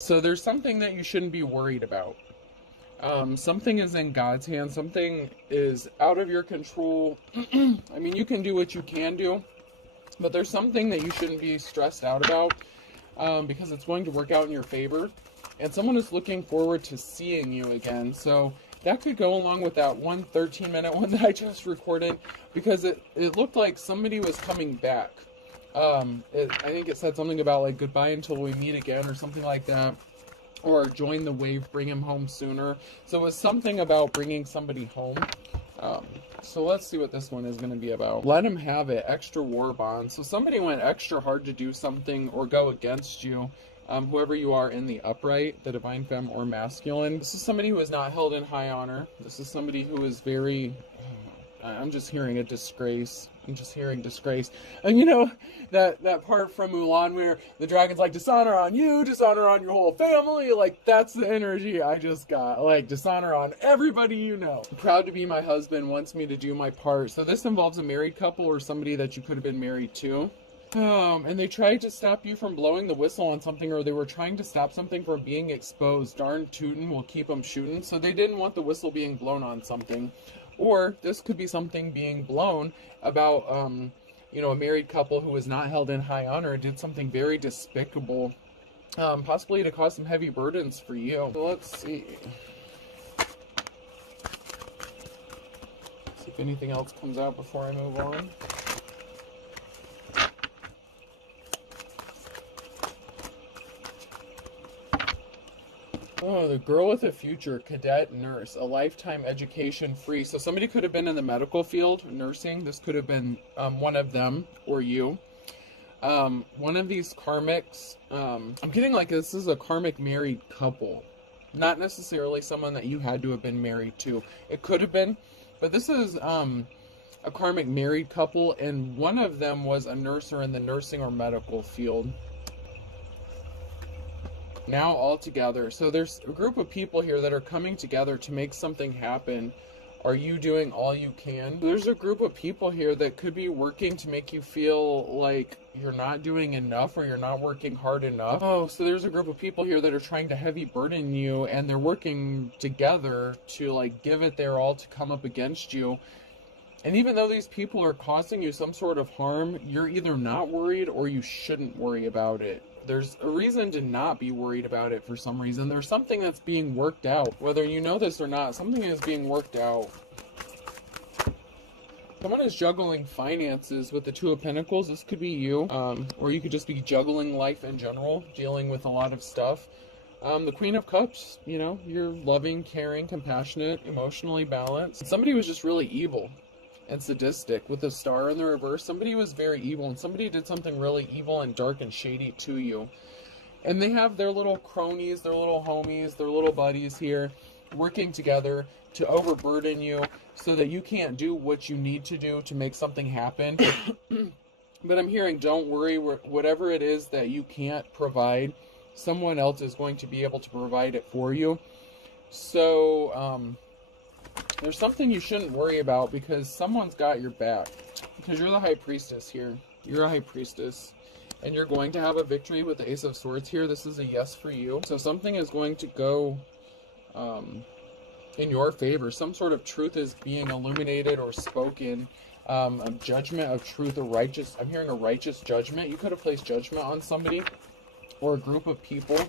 So there's something that you shouldn't be worried about. Something is in God's hands. Something is out of your control. I mean, you can do what you can do, but there's something that you shouldn't be stressed out about, because it's going to work out in your favor. And someone is looking forward to seeing you again. So that could go along with that 13-minute one that I just recorded, because it looked like somebody was coming back. I think it said something about like goodbye until we meet again or something like that. Or join the wave, bring him home sooner. So it was something about bringing somebody home. So let's see what this one is going to be about. Let him have it. Extra war bond. So somebody went extra hard to do something or go against you. Whoever you are in the upright, the divine femme or masculine. This is somebody who is not held in high honor. This is somebody who is very... I'm just hearing a disgrace. I'm just hearing disgrace. And you know, that part from Mulan where the dragon's like, dishonor on you, dishonor on your whole family. Like, that's the energy I just got. Like, dishonor on everybody you know. Proud to be my husband, wants me to do my part. So this involves a married couple or somebody that you could have been married to. And they tried to stop you from blowing the whistle on something, or they were trying to stop something from being exposed. Darn tootin' will keep them shooting. So they didn't want the whistle being blown on something. Or this could be something being blown about, you know, a married couple who was not held in high honor, did something very despicable, possibly to cause some heavy burdens for you. So let's see. See if anything else comes out before I move on. Oh, the girl with a future, cadet nurse, a lifetime education free. So somebody could have been in the medical field, nursing. This could have been one of them or you. One of these karmics, I'm getting like this is a karmic married couple. Not necessarily someone that you had to have been married to. It could have been, but this is a karmic married couple, and one of them was a nurse or in the nursing or medical field. Now all together. So there's a group of people here that are coming together to make something happen. Are you doing all you can? There's a group of people here that could be working to make you feel like you're not doing enough or you're not working hard enough. Oh, so there's a group of people here that are trying to heavy burden you, and they're working together to like give it their all to come up against you. And even though these people are causing you some sort of harm, you're either not worried or you shouldn't worry about it. There's a reason to not be worried about it for some reason. There's something that's being worked out. Whether you know this or not, something is being worked out. Someone is juggling finances with the Two of Pentacles. This could be you, or you could just be juggling life in general, dealing with a lot of stuff. The Queen of Cups, you know, you're loving, caring, compassionate, emotionally balanced. Somebody was just really evil and sadistic with the Star in the reverse. Somebody was very evil, and somebody did something really evil and dark and shady to you. And they have their little cronies, their little homies, their little buddies here working together to overburden you so that you can't do what you need to do to make something happen. But I'm hearing, don't worry, whatever it is that you can't provide, someone else is going to be able to provide it for you. So, there's something you shouldn't worry about because someone's got your back. Because you're the High Priestess here. You're a High Priestess. And you're going to have a victory with the Ace of Swords here. This is a yes for you. So something is going to go in your favor. Some sort of truth is being illuminated or spoken. A judgment of truth, a righteous... I'm hearing a righteous judgment. You could have placed judgment on somebody or a group of people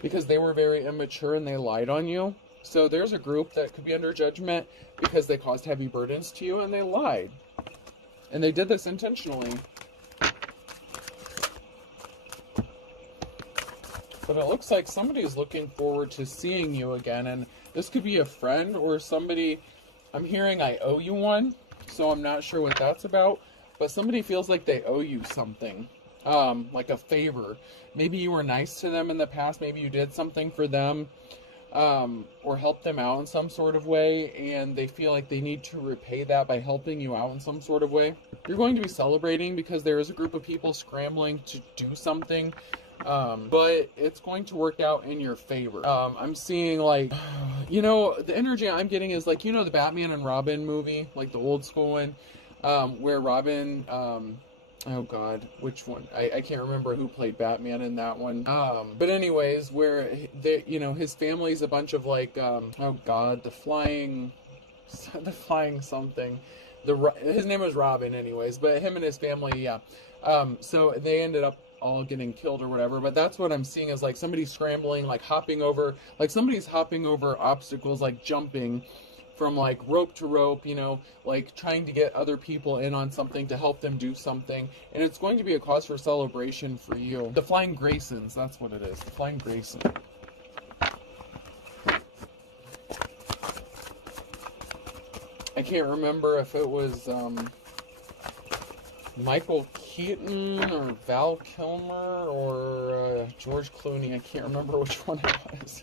because they were very immature and they lied on you. So there's a group that could be under judgment because they caused heavy burdens to you and they lied. And they did this intentionally. But it looks like somebody's looking forward to seeing you again. And this could be a friend or somebody. I'm hearing I owe you one. So I'm not sure what that's about. But somebody feels like they owe you something. Like a favor. Maybe you were nice to them in the past. Maybe you did something for them. Or help them out in some sort of way, and they feel like they need to repay that by helping you out in some sort of way. You're going to be celebrating because there is a group of people scrambling to do something, but it's going to work out in your favor. I'm seeing like, you know, the energy I'm getting is like, you know, the Batman and Robin movie, like the old school one, where Robin Oh God, which one? I can't remember who played Batman in that one. But anyways, where they, you know, his family's a bunch of like, oh God, the flying something. His name was Robin, anyways. But him and his family, yeah. So they ended up all getting killed or whatever. But that's what I'm seeing is like somebody scrambling, like hopping over, like somebody's hopping over obstacles, like jumping from like rope to rope, you know, like trying to get other people in on something to help them do something. And it's going to be a cause for celebration for you. The Flying Graysons, that's what it is. The Flying Grayson. I can't remember if it was Michael Keaton or Val Kilmer or George Clooney. I can't remember which one it was.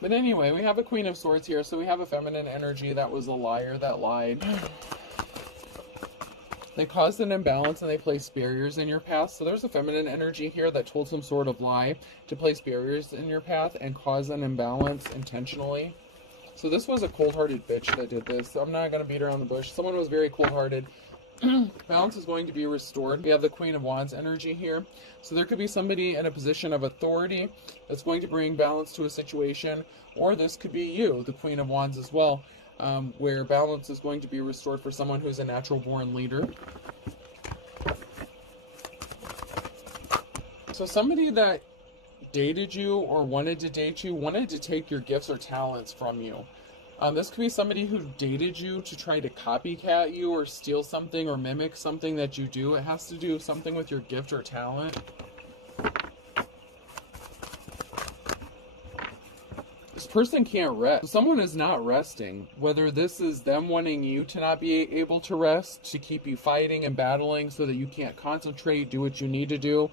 But anyway, we have a Queen of Swords here, so we have a feminine energy that was a liar, that lied. They caused an imbalance and they placed barriers in your path. So there's a feminine energy here that told some sort of lie to place barriers in your path and cause an imbalance intentionally. So this was a cold-hearted bitch that did this. I'm not going to beat around the bush. Someone was very cold-hearted. Balance is going to be restored. We have the Queen of Wands energy here. So there could be somebody in a position of authority that's going to bring balance to a situation. Or this could be you, the Queen of Wands as well, where balance is going to be restored for someone who's a natural-born leader. So somebody that dated you or wanted to date you wanted to take your gifts or talents from you. This could be somebody who dated you to try to copycat you or steal something or mimic something that you do. It has to do something with your gift or talent. This person can't rest. Someone is not resting. Whether this is them wanting you to not be able to rest, to keep you fighting and battling so that you can't concentrate, do what you need to do.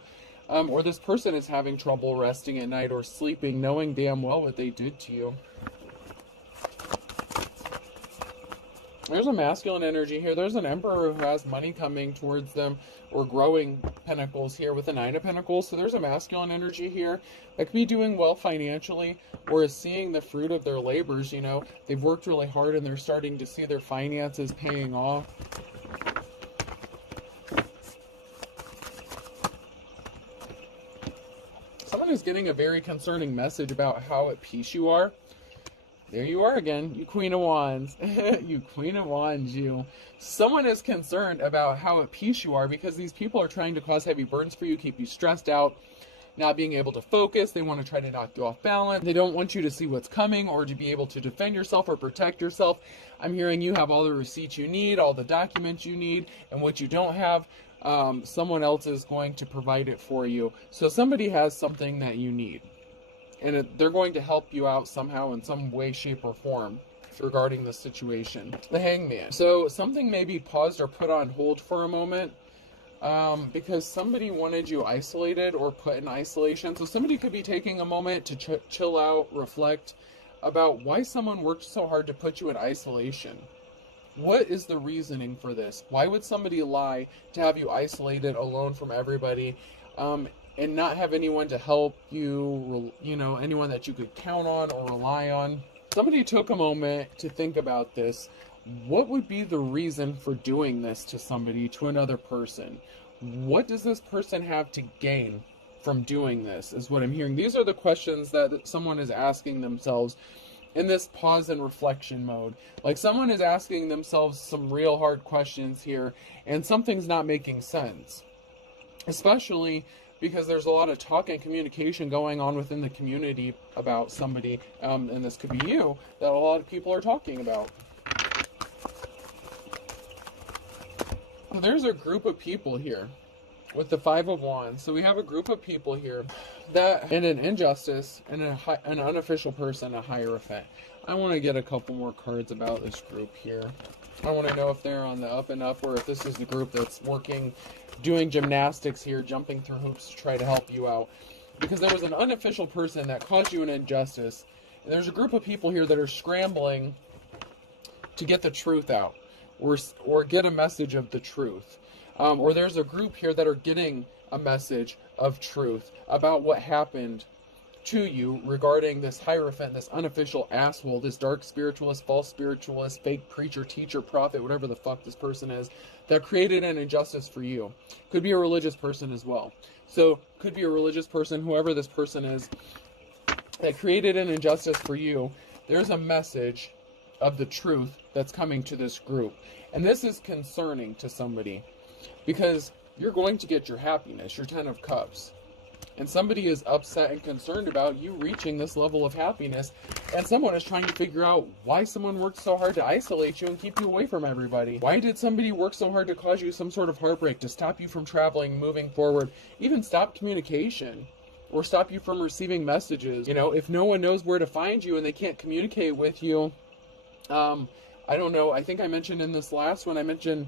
Or this person is having trouble resting at night or sleeping, knowing damn well what they did to you. There's a masculine energy here. There's an emperor who has money coming towards them or growing pentacles here with a 9 of Pentacles. So there's a masculine energy here that could be doing well financially or is seeing the fruit of their labors. You know, they've worked really hard and they're starting to see their finances paying off. Someone is getting a very concerning message about how at peace you are. There you are again, you Queen of Wands. You Queen of Wands, you. Someone is concerned about how at peace you are because these people are trying to cause heavy burdens for you, keep you stressed out, not being able to focus. They want to try to knock you off balance. They don't want you to see what's coming or to be able to defend yourself or protect yourself. I'm hearing you have all the receipts you need, all the documents you need, and what you don't have, someone else is going to provide it for you. So somebody has something that you need. And they're going to help you out somehow in some way, shape, or form regarding the situation. The Hangman. So something may be paused or put on hold for a moment because somebody wanted you isolated or put in isolation. So somebody could be taking a moment to chill out, reflect about why someone worked so hard to put you in isolation. What is the reasoning for this? Why would somebody lie to have you isolated, alone from everybody? And not have anyone to help you, you know, anyone that you could count on or rely on. Somebody took a moment to think about this. What would be the reason for doing this to somebody, to another person? What does this person have to gain from doing this, is what I'm hearing. These are the questions that someone is asking themselves in this pause and reflection mode. Like someone is asking themselves some real hard questions here, and something's not making sense. Especially because there's a lot of talk and communication going on within the community about somebody, and this could be you, that a lot of people are talking about. There's a group of people here with the 5 of Wands. So we have a group of people here that, in an injustice, and an unofficial person, a Hierophant. I want to get a couple more cards about this group here. I want to know if they're on the up and up, or if this is the group that's working, doing gymnastics here, jumping through hoops to try to help you out. Because there was an unofficial person that caused you an injustice, and there's a group of people here that are scrambling to get the truth out, or get a message of the truth. Or there's a group here that are getting a message of truth about what happened to you regarding this Hierophant, this unofficial asshole, this dark spiritualist, false spiritualist, fake preacher, teacher, prophet, whatever the fuck this person is, that created an injustice for you. Could be a religious person as well. So, could be a religious person, whoever this person is, that created an injustice for you. There's a message of the truth that's coming to this group. And this is concerning to somebody, because you're going to get your happiness, your 10 of Cups. And somebody is upset and concerned about you reaching this level of happiness. And someone is trying to figure out why someone worked so hard to isolate you and keep you away from everybody. Why did somebody work so hard to cause you some sort of heartbreak, to stop you from traveling, moving forward, even stop communication, or stop you from receiving messages? You know, if no one knows where to find you and they can't communicate with you, I don't know, I think I mentioned in this last one, I mentioned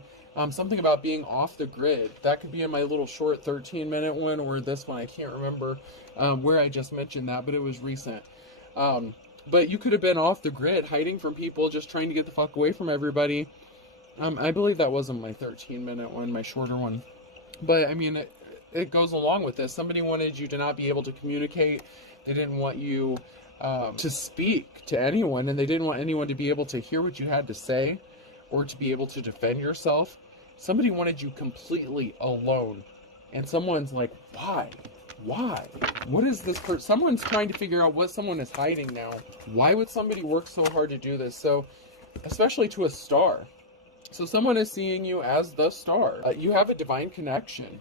something about being off the grid. That could be in my little short 13-minute one, or this one, I can't remember where I just mentioned that, but it was recent. But you could have been off the grid, hiding from people, just trying to get the fuck away from everybody. I believe that wasn't my 13-minute one, my shorter one. But, I mean, it goes along with this. Somebody wanted you to not be able to communicate. They didn't want you to speak to anyone, and they didn't want anyone to be able to hear what you had to say, or to be able to defend yourself. Somebody wanted you completely alone. And someone's like, why? Why? What is this person? Someone's trying to figure out what someone is hiding now. Why would somebody work so hard to do this? So, especially to a star. So someone is seeing you as the star. You have a divine connection.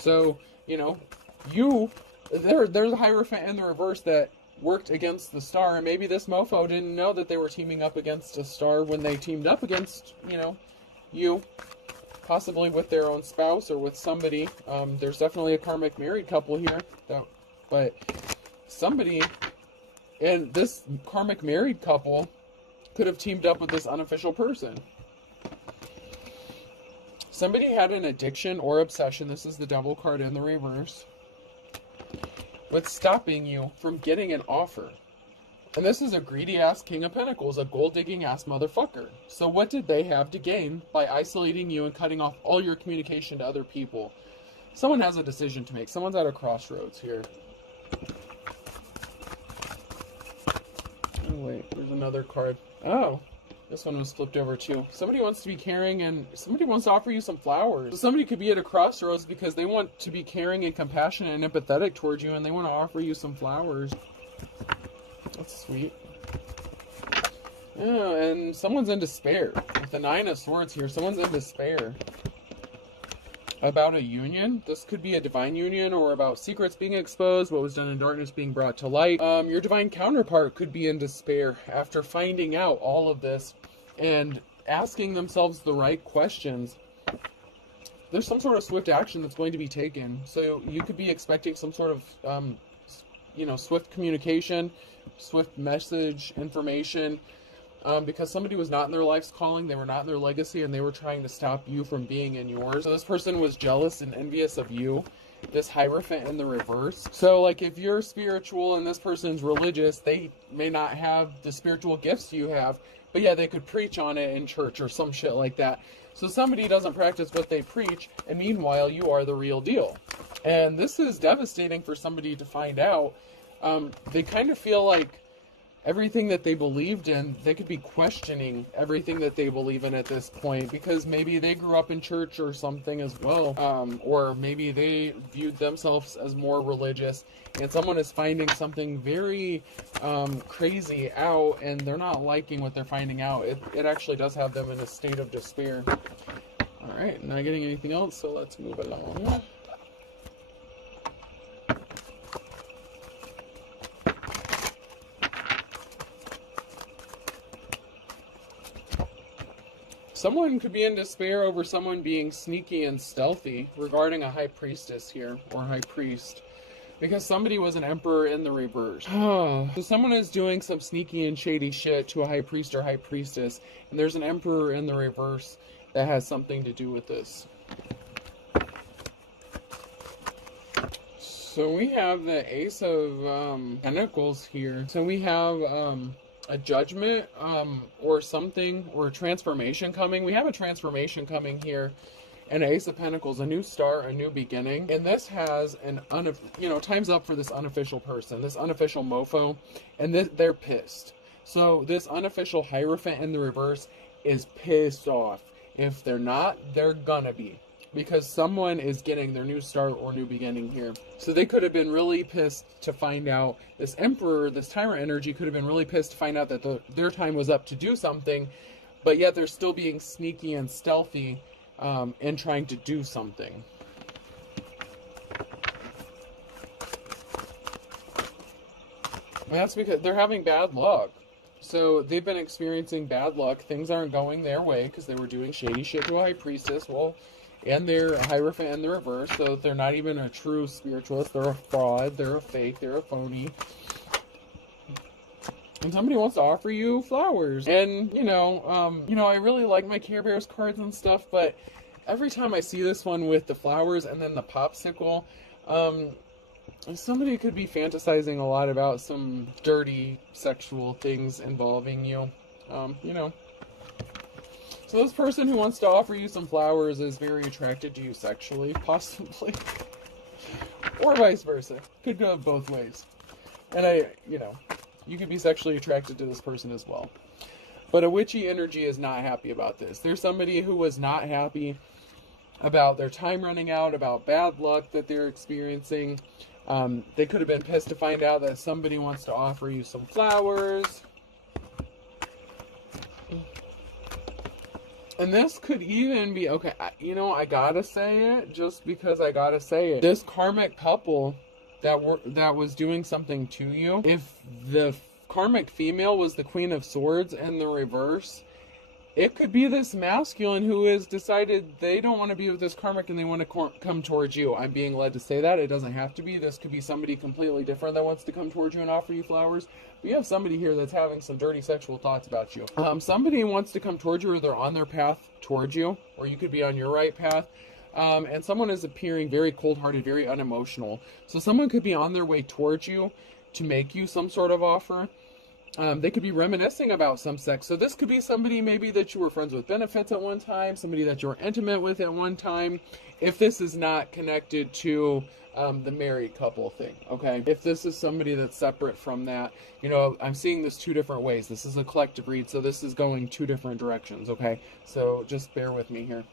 So, you know, there's a Hierophant in the reverse that worked against the star, and maybe this mofo didn't know that they were teaming up against a star when they teamed up against, you, possibly with their own spouse or with somebody. There's definitely a karmic married couple here, but somebody, and this karmic married couple could have teamed up with this unofficial person. Somebody had an addiction or obsession, this is the Devil card in the reverse, with stopping you from getting an offer. And this is a greedy-ass King of Pentacles, a gold-digging-ass motherfucker. So what did they have to gain by isolating you and cutting off all your communication to other people? Someone has a decision to make. Someone's at a crossroads here. Oh, wait, there's another card. Oh, this one was flipped over too. Somebody wants to be caring, and somebody wants to offer you some flowers. So somebody could be at a crossroads because they want to be caring and compassionate and empathetic towards you, and they want to offer you some flowers. That's sweet. Yeah, and someone's in despair. With the 9 of Swords here, someone's in despair about a union. This could be a divine union, or about secrets being exposed, what was done in darkness being brought to light. Your divine counterpart could be in despair after finding out all of this and asking themselves the right questions. There's some sort of swift action that's going to be taken. So you could be expecting some sort of, swift communication, swift message, information, because somebody was not in their life's calling, they were not in their legacy, and they were trying to stop you from being in yours. So this person was jealous and envious of you, this Hierophant in the reverse. So, like, if you're spiritual and this person's religious, they may not have the spiritual gifts you have, but yeah, they could preach on it in church or some shit like that. So somebody doesn't practice what they preach, and meanwhile, you are the real deal. And this is devastating for somebody to find out. They kind of feel like everything that they believed in, they could be questioning everything that they believe in at this point, because maybe they grew up in church or something as well, or maybe they viewed themselves as more religious, and someone is finding something very crazy out, and they're not liking what they're finding out. It actually does have them in a state of despair. Alright, not getting anything else, so let's move along. Someone could be in despair over someone being sneaky and stealthy regarding a high priestess here, or high priest, because somebody was an emperor in the reverse. So someone is doing some sneaky and shady shit to a high priest or high priestess, and there's an emperor in the reverse that has something to do with this. So we have the Ace of Pentacles here. So we have a judgment or something, or a transformation coming. We have a transformation coming here, and Ace of Pentacles, a new start, a new beginning. And this has an, time's up for this unofficial person, this unofficial mofo, and they're pissed. So this unofficial Hierophant in the reverse is pissed off. If they're not, they're gonna be. Because someone is getting their new start or new beginning here. So they could have been really pissed to find out, this Emperor, this Tyrant energy could have been really pissed to find out that their time was up to do something, but yet they're still being sneaky and stealthy and trying to do something. And that's because they're having bad luck. So they've been experiencing bad luck. Things aren't going their way because they were doing shady shit to a High Priestess. Well, and they're a Hierophant in the reverse, so they're not even a true spiritualist. They're a fraud. They're a fake. They're a phony. And somebody wants to offer you flowers. And, I really like my Care Bears cards and stuff, but every time I see this one with the flowers and then the popsicle, somebody could be fantasizing a lot about some dirty sexual things involving you. So this person who wants to offer you some flowers is very attracted to you sexually, possibly. Or vice versa. Could go both ways. And you could be sexually attracted to this person as well. But a witchy energy is not happy about this. There's somebody who was not happy about their time running out, about bad luck that they're experiencing. They could have been pissed to find out that somebody wants to offer you some flowers. And this could even be, okay, I gotta say it, just because I gotta say it. This karmic couple that was doing something to you, if the karmic female was the Queen of Swords in the reverse, it could be this masculine who has decided they don't want to be with this karmic and they want to come towards you. I'm being led to say that. It doesn't have to be. This could be somebody completely different that wants to come towards you and offer you flowers. But you have somebody here that's having some dirty sexual thoughts about you. Somebody wants to come towards you, or they're on their path towards you, or you could be on your right path. And someone is appearing very cold-hearted, very unemotional. So someone could be on their way towards you to make you some sort of offer. They could be reminiscing about some sex. So this could be somebody maybe that you were friends with benefits at one time, somebody that you were intimate with at one time, if this is not connected to the married couple thing, okay? If this is somebody that's separate from that, I'm seeing this two different ways. This is a collective read, so this is going two different directions, okay? So just bear with me here.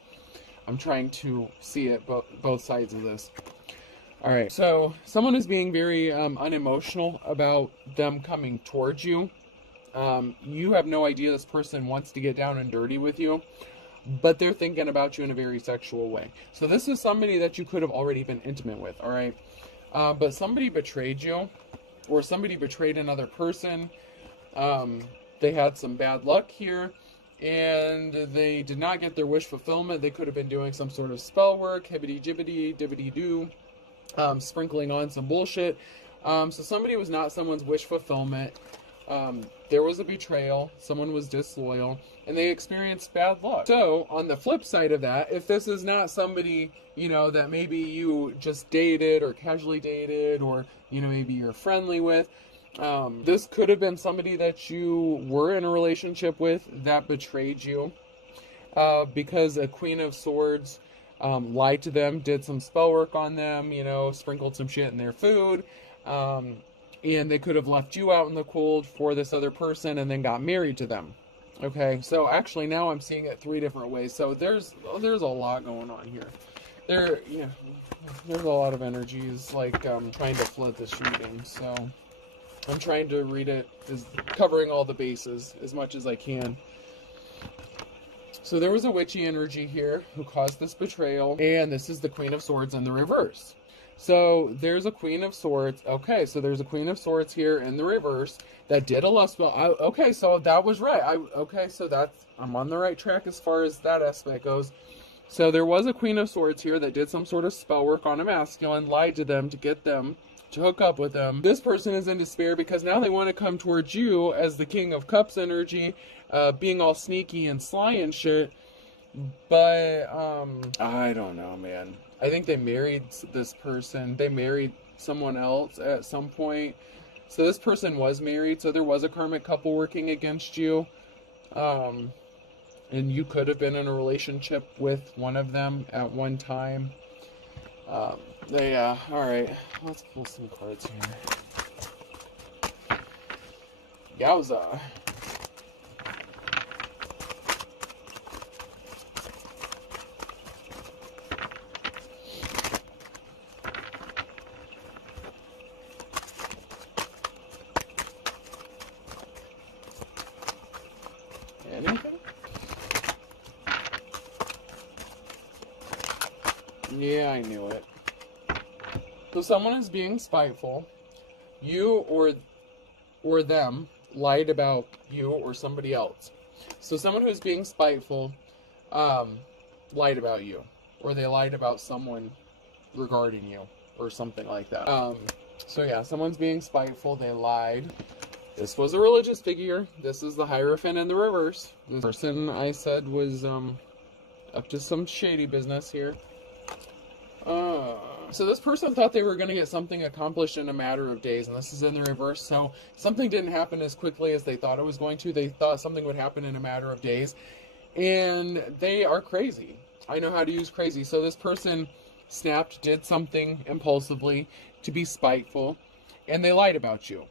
I'm trying to see it, both sides of this. All right, so someone is being very unemotional about them coming towards you. You have no idea this person wants to get down and dirty with you, but they're thinking about you in a very sexual way. So this is somebody that you could have already been intimate with, all right? But somebody betrayed you, or somebody betrayed another person. They had some bad luck here, and they did not get their wish fulfillment. They could have been doing some sort of spell work, hibbity-jibbity, dibbity-doo. Sprinkling on some bullshit. So somebody was not someone's wish fulfillment. There was a betrayal. Someone was disloyal. And they experienced bad luck. So, on the flip side of that, if this is not somebody, that maybe you just dated or casually dated, or, maybe you're friendly with, this could have been somebody that you were in a relationship with that betrayed you. Because a Queen of Swords lied to them, did some spell work on them, sprinkled some shit in their food, and they could have left you out in the cold for this other person and then got married to them. Okay, so actually now I'm seeing it three different ways. So there's a lot going on here. There's a lot of energies trying to flood this reading. So I'm trying to read it as covering all the bases as much as I can. So there was a witchy energy here who caused this betrayal, and this is the Queen of Swords in the reverse. So there's a Queen of Swords. Okay, so there's a Queen of Swords here in the reverse that did a lust spell. Okay, so that was right. I'm on the right track as far as that aspect goes. So there was a Queen of Swords here that did some sort of spell work on a masculine, lied to them to get them to hook up with them. This person is in despair because now they want to come towards you as the King of Cups energy, being all sneaky and sly and shit. But I don't know, man. I think they married this person. They married someone else at some point. So this person was married, so there was a karmic couple working against you. And and you could have been in a relationship with one of them at one time. All right, let's pull some cards here. Yowza. Anything? Yeah, I knew it. So someone is being spiteful. You or them lied about you or somebody else. So someone who's being spiteful lied about you, or they lied about someone regarding you or something like that. So yeah, someone's being spiteful, they lied. This was a religious figure. This is the Hierophant in the reverse. This person I said was up to some shady business here. So this person thought they were going to get something accomplished in a matter of days, and this is in the reverse. So something didn't happen as quickly as they thought it was going to. They thought something would happen in a matter of days, and they are crazy. I know how to use crazy. So this person snapped, did something impulsively to be spiteful, and they lied about you.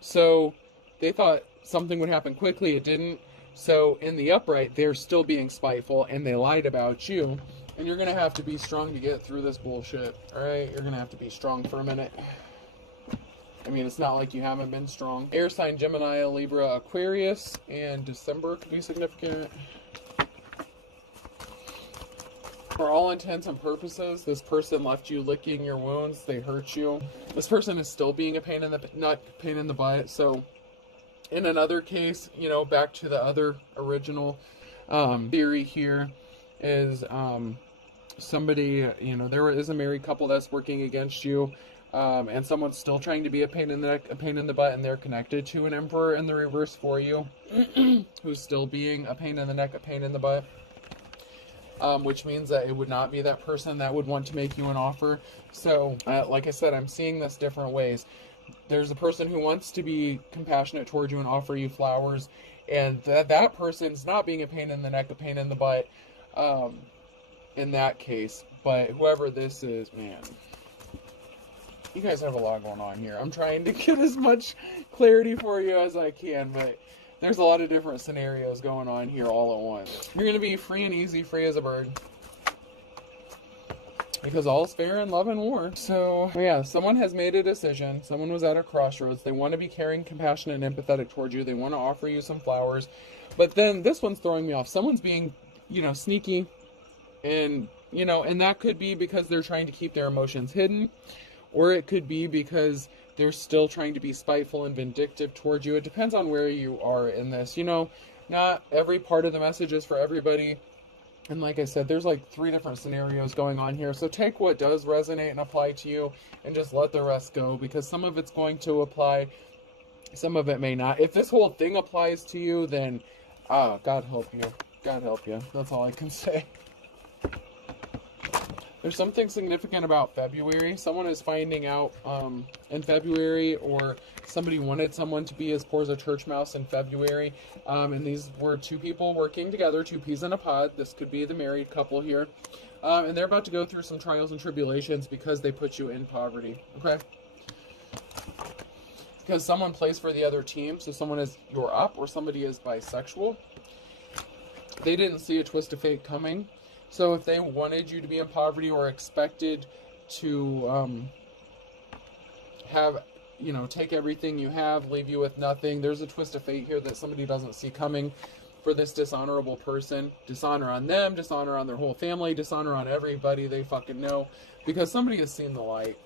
So they thought something would happen quickly. It didn't. So in the upright, they're still being spiteful, and they lied about you. And you're going to have to be strong to get through this bullshit, alright? You're going to have to be strong for a minute. I mean, it's not like you haven't been strong. Air sign, Gemini, Libra, Aquarius, and December could be significant. For all intents and purposes, this person left you licking your wounds. They hurt you. This person is still being a pain in the butt. So, in another case, you know, back to the other original theory here, is somebody, you know, there is a married couple that's working against you, and someone's still trying to be a pain in the neck, a pain in the butt, and they're connected to an Emperor in the reverse for you, who's still being a pain in the neck, a pain in the butt, which means that it would not be that person that would want to make you an offer. So, like I said, I'm seeing this different ways. There's a person who wants to be compassionate towards you and offer you flowers, and that person's not being a pain in the neck, a pain in the butt, in that case. But whoever this is, man, you guys have a lot going on here. I'm trying to get as much clarity for you as I can, but there's a lot of different scenarios going on here all at once. You're going to be free and easy, free as a bird, because all's fair in love and war. So yeah, someone has made a decision. Someone was at a crossroads. They want to be caring, compassionate, and empathetic towards you. They want to offer you some flowers. But then this one's throwing me off. Someone's being, you know, sneaky. And, you know, and that could be because they're trying to keep their emotions hidden. Or it could be because they're still trying to be spiteful and vindictive towards you. It depends on where you are in this. You know, not every part of the message is for everybody. And like I said, there's like 3 different scenarios going on here. So take what does resonate and apply to you, and just let the rest go, because some of it's going to apply, some of it may not. If this whole thing applies to you, then God help you. God help you. That's all I can say. There's something significant about February. Someone is finding out in February, or somebody wanted someone to be as poor as a church mouse in February. And these were 2 people working together, 2 peas in a pod. This could be the married couple here. And they're about to go through some trials and tribulations because they put you in poverty. Okay? Because someone plays for the other team. So someone is, you're up, or somebody is bisexual. They didn't see a twist of fate coming. So if they wanted you to be in poverty, or expected to have, you know, take everything you have, leave you with nothing, there's a twist of fate here that somebody doesn't see coming for this dishonorable person. Dishonor on them, dishonor on their whole family, dishonor on everybody they fucking know, because somebody has seen the light.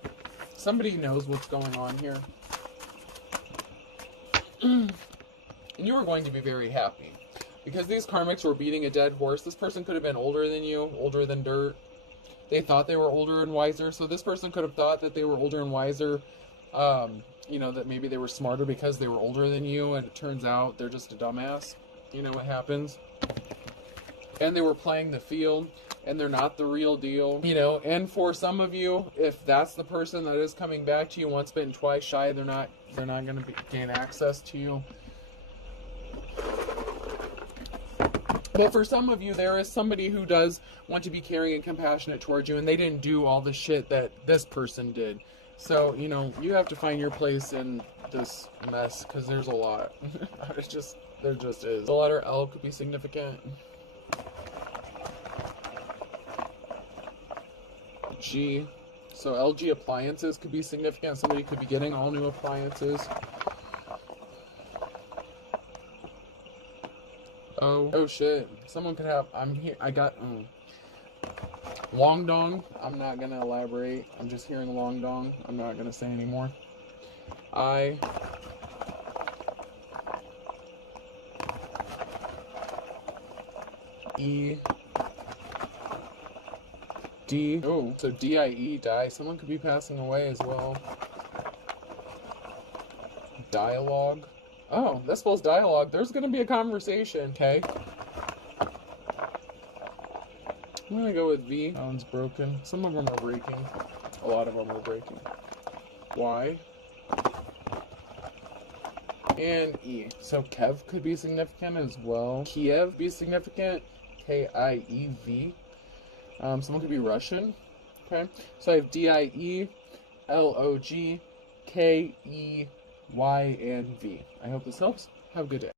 Somebody knows what's going on here. And you are going to be very happy. Because these karmics were beating a dead horse. This person could have been older than you, older than dirt. They thought they were older and wiser. So this person could have thought that they were older and wiser. You know, that maybe they were smarter because they were older than you. And it turns out they're just a dumbass. You know what happens. And they were playing the field. And they're not the real deal. You know, and for some of you, if that's the person that is coming back to you once bitten, twice shy, they're not going to gain access to you. But for some of you, there is somebody who does want to be caring and compassionate towards you, and they didn't do all the shit that this person did. So, you know, you have to find your place in this mess, because there's a lot. There just is. The letter L could be significant. G. So LG appliances could be significant. Somebody could be getting all new appliances. Oh shit. Someone could have, long dong. I'm not gonna elaborate. I'm just hearing long dong. I'm not gonna say anymore. I. E. D. Oh, so D-I-E, die. Someone could be passing away as well. Dialogue. Oh, that spells dialogue. There's gonna be a conversation, okay? I'm gonna go with V. That one's broken. Some of them are breaking. A lot of them are breaking. Y. And E. So Kev could be significant as well. Kiev be significant. K-I-E-V. Someone could be Russian. Okay. So I have D-I-E, L-O-G, K-E-Y, and V. I hope this helps. Have a good day.